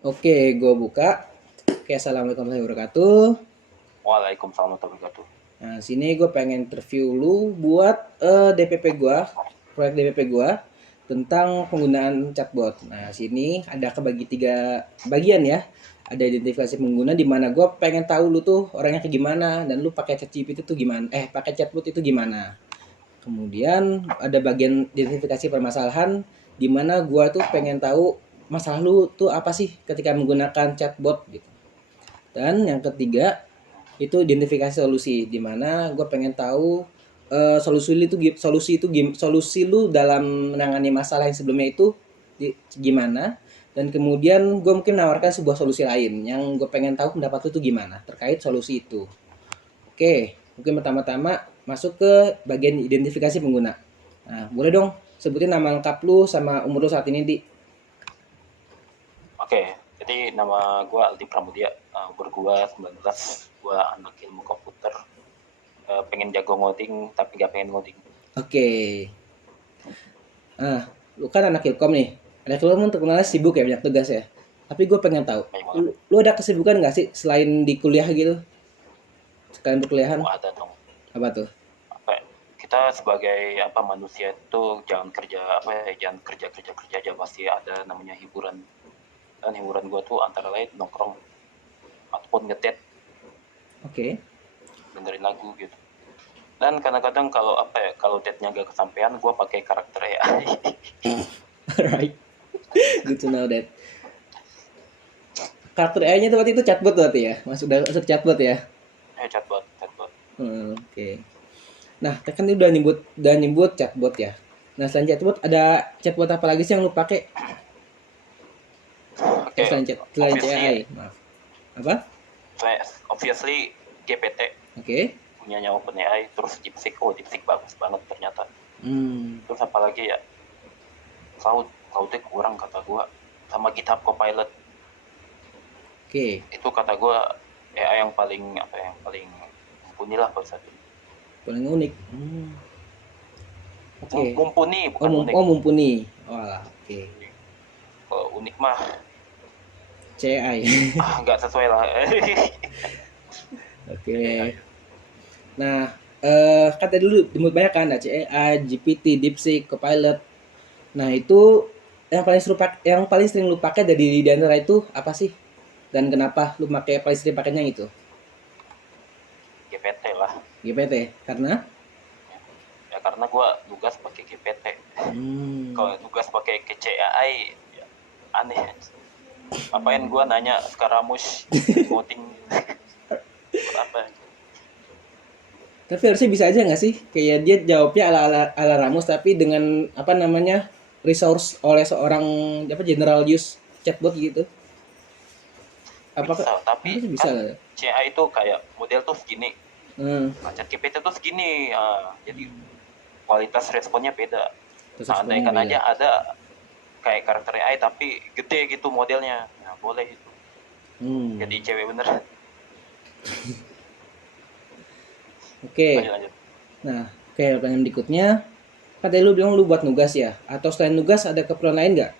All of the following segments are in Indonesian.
Oke, gue buka. Oke, assalamualaikum warahmatullahi wabarakatuh. Waalaikumsalam warahmatullahi wabarakatuh. Nah, sini gue pengen interview lu buat DPP gue, proyek DPP gue tentang penggunaan chatbot. Nah, sini ada kebagi tiga bagian ya. Ada identifikasi pengguna di mana gue pengen tahu lu tuh orangnya kayak gimana dan lu pakai ChatGPT itu gimana? Pakai chatbot itu gimana? Kemudian ada bagian identifikasi permasalahan di mana gue tuh pengen tahu masalah lu tuh apa sih ketika menggunakan chatbot gitu. Dan yang ketiga itu identifikasi solusi di mana gue pengen tahu solusi lu dalam menangani masalah yang sebelumnya itu gimana, dan kemudian gue mungkin menawarkan sebuah solusi lain yang gue pengen tahu pendapat lu tuh gimana terkait solusi itu. Oke, mungkin pertama-tama masuk ke bagian identifikasi pengguna. Nah, boleh dong sebutin nama lengkap lu sama umur lu saat ini, Di. Oke, jadi nama gue Aldi Pramudia, umur gue 19, gue anak ilmu komputer, pengen jago ngoding tapi gak pengen ngoding. Oke. Nah, lu kan anak Ilkom nih. Anak Ilkom terkenalnya sibuk ya, banyak tugas ya. Tapi gue pengen tahu, Banyak banget. lu ada kesibukan nggak sih selain di kuliah gitu? Sekalian perkuliahan, Ada dong. apa tuh? Apa ya, kita sebagai manusia itu jangan kerja jangan kerja kerja kerja aja, pasti ada namanya hiburan. Dan hiburan gue tuh antara lain nongkrong ataupun ngedet, Oke. dengerin lagu gitu. Dan kadang-kadang kalau date-nya gak kesampaian, gue pakai karakter AI. Alright, good to know that. Karakter AI-nya tuh waktu itu chatbot berarti ya? Masuk chatbot ya? Chatbot, chatbot. Oke. Nah, kan ini udah nyebut chatbot ya. Nah, selain chatbot ada chatbot apa lagi sih yang lu pakai? Oke, Selain obviously AI, maaf. Apa? obviously GPT Oke. punyanya OpenAI, terus DeepSeek. Oh, DeepSeek bagus banget ternyata. Hmm. Terus apa lagi ya, Cloudnya kurang kata gua, sama GitHub Copilot. Oke. Itu kata gua AI yang paling mumpuni lah buat saat ini. Paling unik. Oke. Mumpuni bukan unik. Mumpuni. Walah, oke. Kalau unik mah CI. nggak sesuai lah. Oke. Nah, kan tadi dulu dimut banyak kan, ada CI, GPT, DeepSeek, Copilot. Nah, itu yang paling sering lu pakai dari di antara itu apa sih? Dan kenapa lu paling sering pakainya itu? GPT lah. GPT. Karena Ya karena gua tugas pakai GPT. hmm, Kalau tugas pakai CAI ya aneh. Ngapain gua nanya Skaramush voting buat apa? tapi harusnya bisa aja nggak sih? Kayak dia jawabnya ala Ramos tapi dengan apa namanya? Resource oleh seorang apa general use chatbot gitu. Apakah Bisa, tapi harusnya bisa kan nggak? CA itu kayak model tuh segini, Hmm, nah GPT tuh segini, jadi kualitas responnya beda. terus Nah, responnya andaikan beda. aja ada kayak karakter AI tapi gede gitu modelnya, nah boleh itu. Hmm. Jadi cewek bener. Oke. Lanjut lanjut. Nah, oke, pertanyaan berikutnya. Kan tadi lu bilang lu buat nugas ya? Atau selain nugas ada keperluan lain nggak?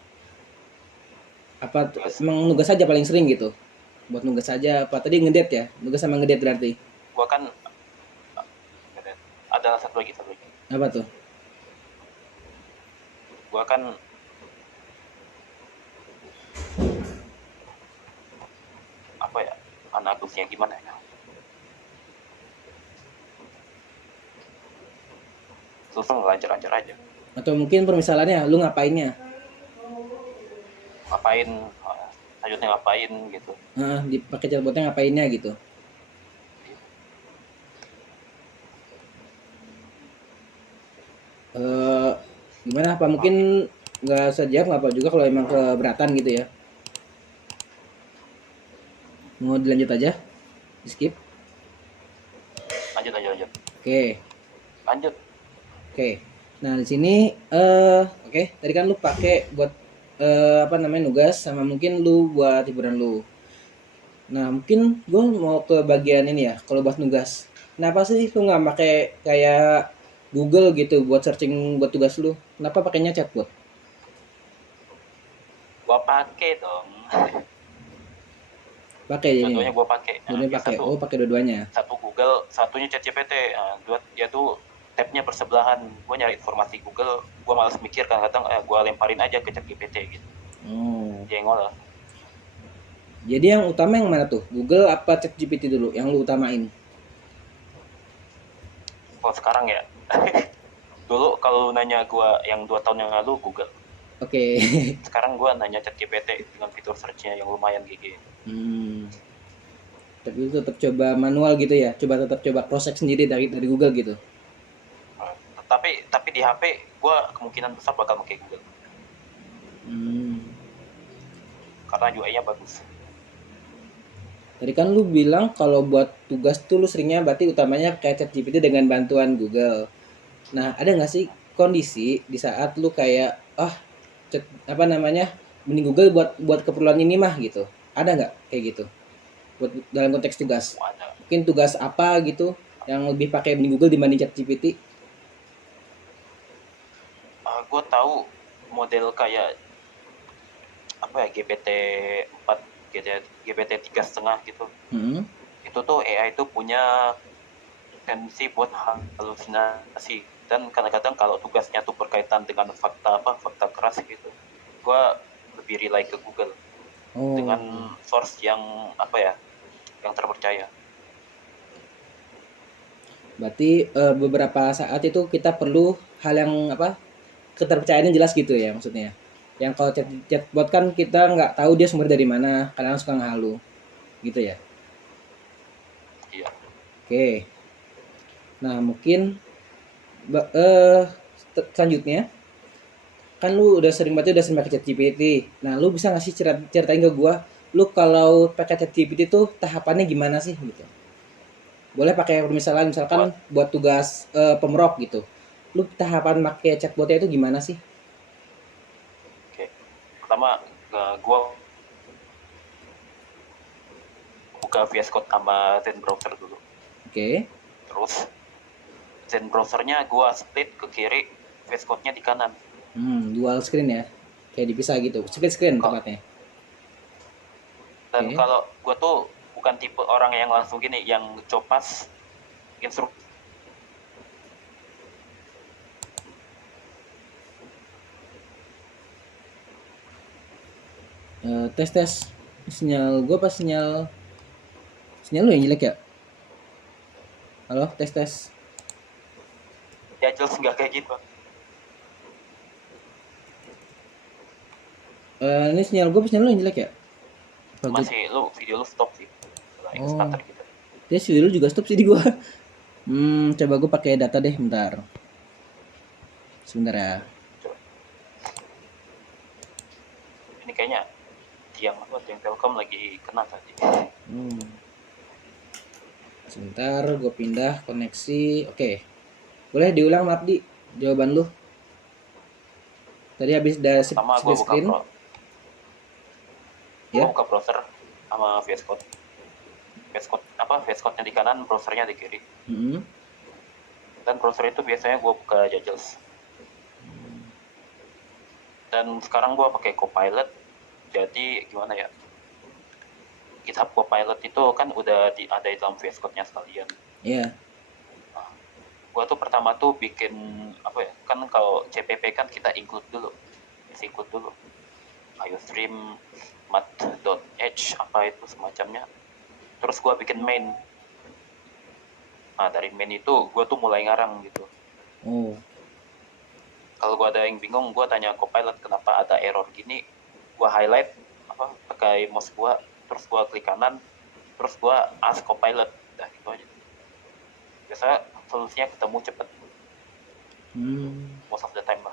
Apa Terus emang nugas saja paling sering gitu? Buat nugas saja apa? Tadi ngedet ya? Nugas sama ngedet berarti. gua kan ada satu lagi. Apa tuh? Gua kan apa ya, anak usia gimana ya? Susah lancar-lancar aja. Atau mungkin permisalannya lu ngapainnya? Ngapain, lanjutnya ngapain gitu. Dipakai chatbotnya ngapainnya gitu. Eh Gimana? Apa mungkin Oke, nggak sejam nggak apa juga kalau emang keberatan gitu ya? Mau dilanjut aja? Di skip? lanjut lanjut lanjut. Oke. Lanjut. Oke. Nah, di sini oke, tadi kan lu pakai buat apa namanya nugas sama mungkin lu buat hiburan lu. Nah, mungkin gue mau ke bagian ini ya, kalau buat nugas. Kenapa sih lu nggak pakai kayak Google gitu buat searching buat tugas lu? Kenapa pakainya chatbot? Gua pakai dong. Pakai jadinya. Dua-duanya gue pakai. Nah, Dua-duanya biasa pakai. tuh Oh, pakai dua-duanya. satu Google, satunya ChatGPT. Nah, dia tuh tabnya bersebelahan. Gue nyari informasi Google, gue malas mikir kadang-kadang, gue lemparin aja ke ChatGPT gitu. Oh. Dia ngolah. Jadi yang utama yang mana tuh? Google apa ChatGPT dulu yang lu utamain? Kalau sekarang ya, dulu kalau nanya gue yang 2 tahun yang lalu Google. Oke. Sekarang gue nanya ChatGPT dengan fitur search-nya yang lumayan GG. Hmm. Tapi lu tetap coba manual gitu ya? Tetap coba cross check sendiri dari Google gitu. Tapi di HP gue kemungkinan besar bakal pakai Google Hmm. karena UI-nya bagus. Tadi kan lu bilang kalau buat tugas tuh lu seringnya berarti utamanya kayak ChatGPT dengan bantuan Google. Nah, ada nggak sih kondisi di saat lu kayak apa namanya mending Google buat buat keperluan ini mah gitu? Ada nggak kayak gitu? Buat dalam konteks tugas? Ada. Mungkin tugas apa gitu yang lebih pakai mending Google dibanding ChatGPT? Gue tahu model kayak apa ya, GPT 4, GPT 3,5 gitu. Hmm. Itu tuh AI itu punya tendensi buat halusinasi, dan kadang-kadang kalau tugasnya tuh berkaitan dengan fakta keras gitu, gue lebih rely ke Google Oh, dengan source yang apa ya, yang terpercaya. berarti beberapa saat itu kita perlu hal yang apa keterpercayaannya jelas gitu ya maksudnya. Yang kalau chatbot kan kita nggak tahu dia sumber dari mana, kadang suka ngehalu gitu ya. Iya. Oke. Nah, mungkin ba- eh selanjutnya kan lu udah sering pakai ChatGPT. Nah, lu bisa ngasih ceritain ke gua, lu kalau pakai ChatGPT tuh tahapannya gimana sih gitu? Boleh pakai misalkan Buat buat tugas pemrok gitu. Lu tahapan pakai chatbotnya itu gimana sih? Oke, pertama gue buka VS Code sama Zen browser dulu. Oke. Terus Zen browsernya gue split ke kiri, VS Code-nya di kanan. Dual screen ya. Kayak dipisah gitu. Split screen Kok tepatnya. dan Oke. kalau gue tuh bukan tipe orang yang langsung gini, yang copas instruksi. Tes tes sinyal gue pas sinyal lu yang jelek ya? Halo, tes tes. Ya jelas nggak kayak gitu. Ini sinyal lu yang jelek ya? Bagus. Masih lu video lu stop sih, Oh, starter gitu. dia video lu juga stop sih di gua. Coba gue pakai data deh, bentar. Sebentar ya. Coba. Ini kayaknya tiang Telkom lagi kena tadi. Hmm, Sebentar, gue pindah koneksi. Oke, boleh diulang Maaf di jawaban lu. Tadi habis dari Pertama split screen, gue ya. buka browser sama VS Code. VS Code-nya di kanan, browsernya di kiri. Hmm. Dan browser itu biasanya gue buka Jajels. Dan sekarang gue pakai Copilot. Jadi gimana ya? GitHub Copilot itu kan udah ada di dalam VS Code-nya sekalian. Iya. Nah, gue tuh pertama tuh bikin apa ya? Kan kalau CPP kan kita include dulu, iostream, mat.h apa itu semacamnya. Terus gue bikin main. Nah dari main itu gue tuh mulai ngarang gitu. Oh. Kalau gue ada yang bingung, gue tanya Copilot kenapa ada error gini. Gue highlight apa pakai mouse gue, terus gue klik kanan, terus gue ask Copilot, dah gitu aja. Biasa solusinya ketemu cepet Hmm. most of the time lah.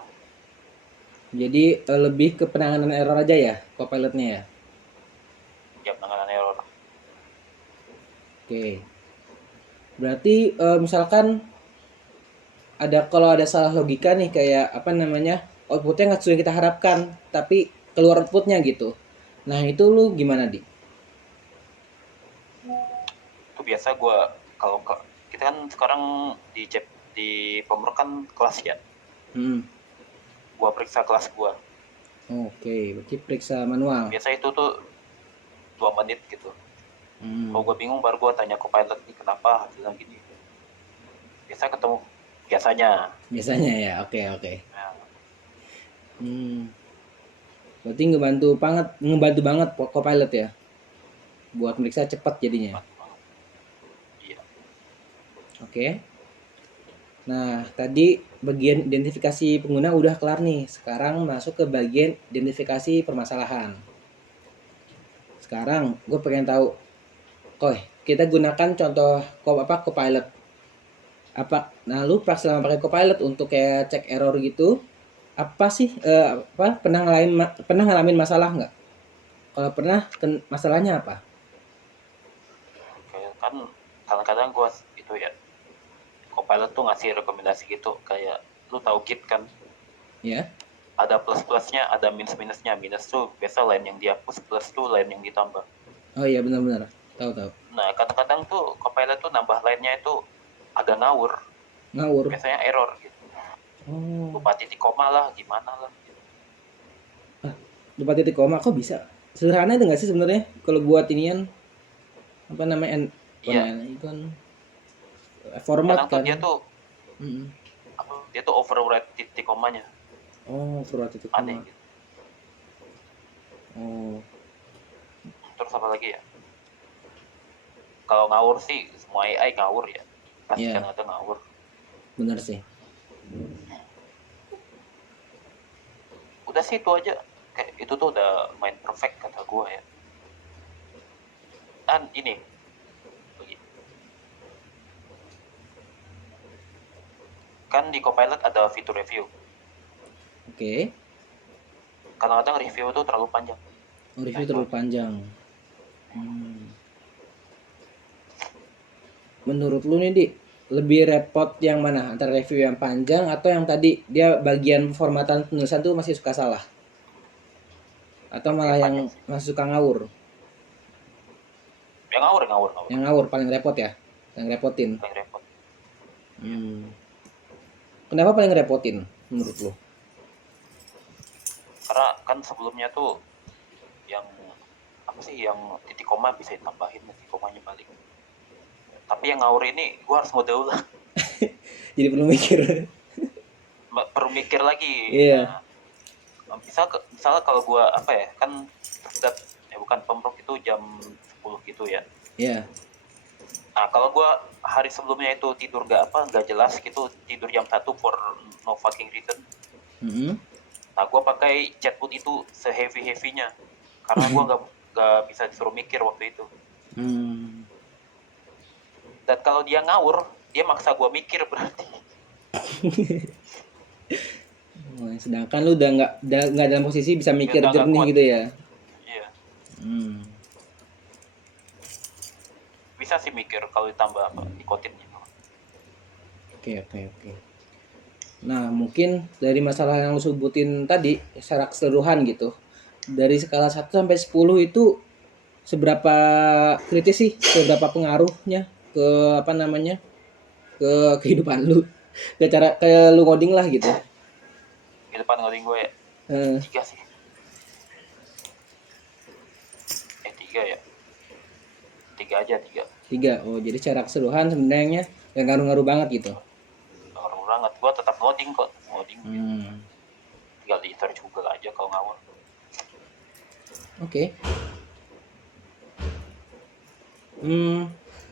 Jadi lebih ke penanganan error aja ya, Copilotnya ya. Ya penanganan error. Oke. Berarti misalkan kalau ada salah logika nih kayak apa namanya outputnya nggak sesuai yang kita harapkan, tapi keluar outputnya gitu. Nah itu lu gimana di? Itu biasa gue kalau kita kan sekarang di Pemrok kan kelas ya. Hmm. Gue periksa kelas gue. Oke, berarti periksa manual. Biasa itu tuh 2 menit gitu. Kalau gue bingung baru gue tanya ke pilot nih kenapa hasilnya gini. Biasa ketemu biasanya. Biasanya ya, oke oke. Nah, Hmm. Berarti ngebantu banget Copilot ya, buat meriksa cepat jadinya. bantu banget. Iya. Oke. Nah, tadi bagian identifikasi pengguna udah kelar nih. Sekarang masuk ke bagian identifikasi permasalahan. Sekarang gue pengen tahu, kita gunakan contoh Copilot. Nah lu pas selama pakai Copilot untuk kayak cek error gitu, apa sih pernah ngalamin masalah nggak? Kalau pernah, masalahnya apa? Kayak kan kadang-kadang gue itu ya Copilot tuh ngasih rekomendasi gitu kayak lu tahu Git kan Ya. ada plus plusnya ada minus minusnya. Minus tuh biasa line yang dihapus, plus tuh line yang ditambah. Oh iya, benar-benar. Tahu-tahu. Nah kadang-kadang tuh Copilot tuh nambah line-nya itu agak ngawur, Ngawur. biasanya error gitu, Oh. lupa titik koma lah gimana lah gitu. Ah, lupa titik koma kok bisa? Sederhana itu nggak sih sebenarnya? Kalau buat inian apa namanya? Iya, Itu kan format kadang tuh kan. dia tuh Mm-mm. apa dia tuh override titik komanya, Oh, format titik aneh koma. gitu. Oh, Terus apa lagi ya, kalau ngawur sih semua AI ngawur ya, pasti kan ya, ada ngawur. benar sih. Udah sih itu aja, kayak itu tuh udah main perfect kata gue ya. Dan ini kan di Copilot ada fitur review. Oke. Kadang-kadang review tuh terlalu panjang. Oh, Nah review itu terlalu aja. panjang. Menurut lu nih, Di, lebih repot yang mana? Antara review yang panjang atau yang tadi dia bagian formatan penulisan tuh masih suka salah? Atau Review malah yang yang panjang sih. masih suka ngawur? Yang ngawur, ngawur, ngawur. Yang ngawur paling repot ya? Yang repotin. Paling repot. Iya. Hmm. Kenapa paling repotin menurut lu? Karena kan sebelumnya tuh yang apa sih yang titik koma bisa ditambahin titik komanya balik. Tapi yang ngawur ini gue harus ngode ulang. Jadi perlu mikir. Perlu mikir lagi. Iya. Nah, misalnya kalau gue apa ya kan bukan pemrok itu jam 10 gitu ya. Iya. Nah kalau gue hari sebelumnya itu tidur nggak jelas gitu, tidur jam 1 for no fucking reason. Mm-hmm. Nah gue pakai chatbot itu seheavy heavynya karena gue nggak bisa disuruh mikir waktu itu. Hmm. Dan kalau dia ngawur, dia maksa gue mikir berarti. Oh, sedangkan lu udah nggak dalam posisi bisa mikir Udah nggak jernih kuat. gitu ya. Iya. Hmm. Bisa sih mikir kalau ditambah apa nikotinnya. Oke, oke, oke. Nah, mungkin dari masalah yang lu sebutin tadi secara keseluruhan gitu. Dari skala 1 sampai 10 itu seberapa kritis sih? Seberapa pengaruhnya ke apa namanya? Ke kehidupan lu? Ke lu ngoding lah gitu. Di depan ngoding gue ya, Eh, 3 sih. 3 ya. 3 aja 3. 3. Oh, jadi secara keseluruhan sebenarnya gak ngaruh-ngaruh banget gitu. Ngaruh banget. Gue tetap ngoding kok. Ngoding. Hmm. Tinggal di search Google aja kalau ngawur. Oke.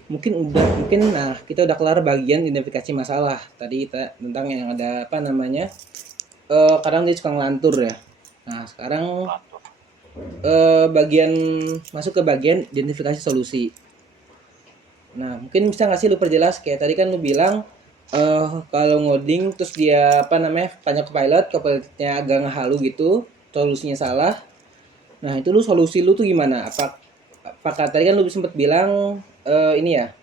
Mungkin nah kita udah kelar bagian identifikasi masalah. Tadi kita tentang yang ada apa namanya? Kadang dia suka ngelantur ya. Nah, sekarang Lantur. bagian masuk ke bagian identifikasi solusi. Nah, mungkin bisa nggak sih lu perjelas kayak tadi kan lu bilang kalau ngoding terus dia apa namanya tanya ke pilot, pilotnya agak ngehalu gitu, solusinya salah. Nah, itu solusi lu tuh gimana? Apakah tadi kan lu sempat bilang ini ya,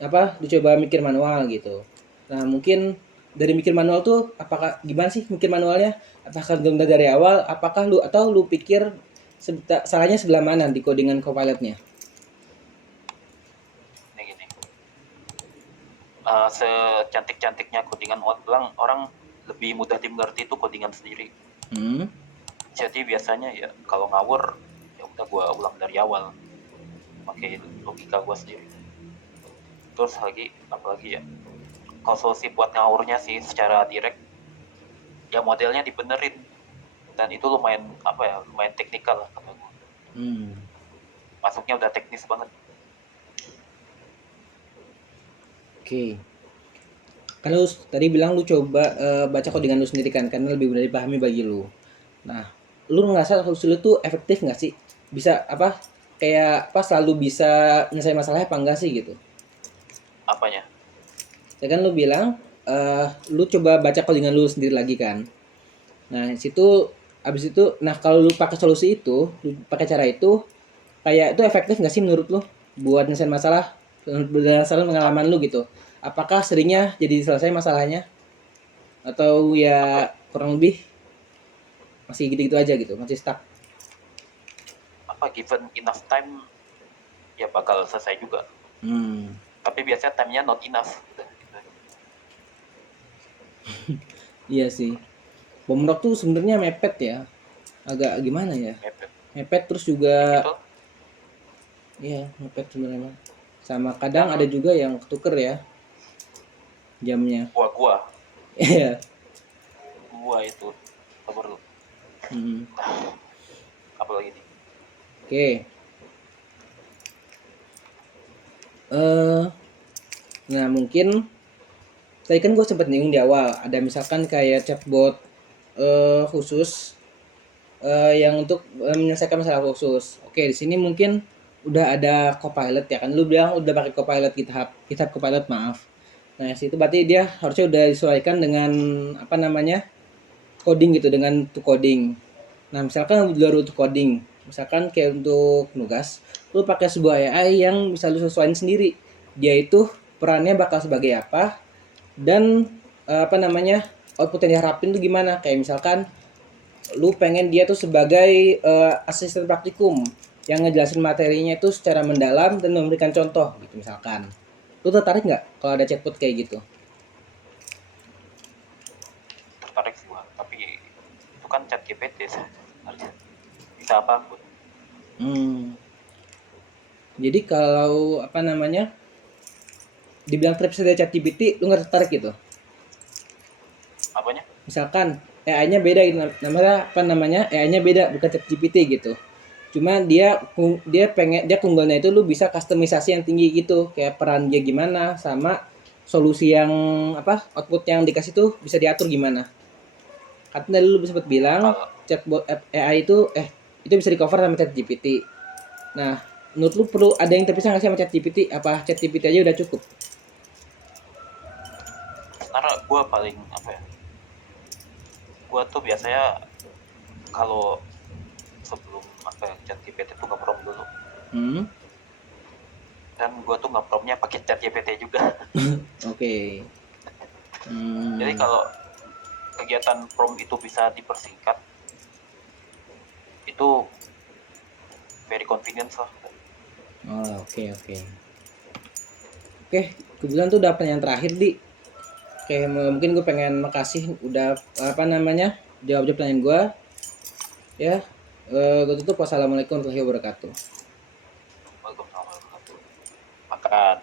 apa dicoba mikir manual gitu. Nah, mungkin dari mikir manual tuh apakah gimana sih mikir manualnya? Apakah benar dari awal? Apakah lu atau lu pikir salahnya sebelah mana di codingan copilotnya? Ini gini. Secantik-cantiknya codingan orang lebih mudah dimengerti itu codingan sendiri. Jadi biasanya ya kalau ngawur ya udah gue ulang dari awal. pakai logika gue sendiri. Terus lagi apalagi ya, kalau solusi buat ngawurnya sih secara direct ya modelnya dibenerin, dan itu lumayan apa ya, lumayan teknikal lah kata gue, masuknya udah teknis banget. Oke. Kan lu tadi bilang lu coba baca codingan lu sendiri kan, karena lebih mudah dipahami bagi lu. Nah, lu ngerasa solusi lu tuh efektif nggak sih? Bisa apa? Kayak apa selalu bisa nyelesain masalahnya apa enggak sih gitu? Apanya? Ya kan lu bilang lu coba baca codingan lu sendiri lagi kan. Nah, situ abis itu, nah kalau lu pakai solusi itu, lu pakai cara itu, kayak itu efektif nggak sih menurut lu buat nyelesain masalah berdasarkan pengalaman lu gitu? Apakah seringnya jadi selesai masalahnya atau Apa ya kurang lebih masih gitu-gitu aja gitu, masih stuck? apa given enough time ya bakal selesai juga, Hmm, tapi biasanya time-nya not enough udah gitu aja. iya sih. Bom rock tuh sebenarnya mepet ya, agak gimana ya? Mepet Mepet terus kayak juga, gitu. iya mepet sebenarnya. Sama kadang ada Yang juga yang ketuker ya jamnya. gua Iya. gua itu sabar lu. Hmm. Apalagi nih? Oke. Eh, nah mungkin tadi kan gue sempat nyinggung di awal, ada misalkan kayak chatbot khusus yang untuk menyelesaikan masalah khusus. Oke, di sini mungkin udah ada Copilot ya kan. Lu bilang udah pakai Copilot GitHub, GitHub Copilot maaf. Nah, situ berarti dia harusnya udah disesuaikan dengan apa namanya? Coding gitu, dengan to coding. Nah, misalkan di luar untuk coding, misalkan kayak untuk nugas, lu pakai sebuah AI yang bisa lu sesuaikan sendiri. Dia itu perannya bakal sebagai apa, dan apa namanya, output yang diharapin tuh gimana. Kayak misalkan lu pengen dia tuh sebagai asisten praktikum yang ngejelasin materinya itu secara mendalam dan memberikan contoh gitu misalkan. Lu tertarik nggak kalau ada chatbot kayak gitu? Tertarik sih gua, tapi itu kan chat GPT sebenarnya, bisa apapun. Hmm. Jadi kalau apa namanya dibilang terus ada ChatGPT, lu nggak tertarik gitu? Apanya? Misalkan AI-nya beda gitu, namanya apa namanya AI-nya beda bukan ChatGPT gitu. Cuma dia pengen dia keunggulannya itu lu bisa kustomisasi yang tinggi gitu, kayak peran dia gimana sama solusi yang apa output yang dikasih tuh bisa diatur gimana. Katanya lu sempat bilang Kalau chatbot AI itu itu bisa di cover sama ChatGPT. Nah, menurut lu perlu ada yang terpisah nggak sih sama ChatGPT? Apa ChatGPT aja udah cukup? karena gua paling apa ya, gua tuh biasanya kalau sebelum apa ya, chat GPT tuh nge-prompt dulu, Hmm, dan gua tuh nge-promptnya pakai chat GPT juga. oke. Jadi Hmm, kalau kegiatan prompt itu bisa dipersingkat, itu very convenient lah. oh oke oke. Oke, kebetulan tuh udah pertanyaan terakhir di. Oke, mungkin gue pengen makasih udah apa namanya jawab jawab pertanyaan gue. Ya, gue tutup. Wassalamualaikum warahmatullahi wabarakatuh. Waalaikumsalam warahmatullahi wabarakatuh. Makan.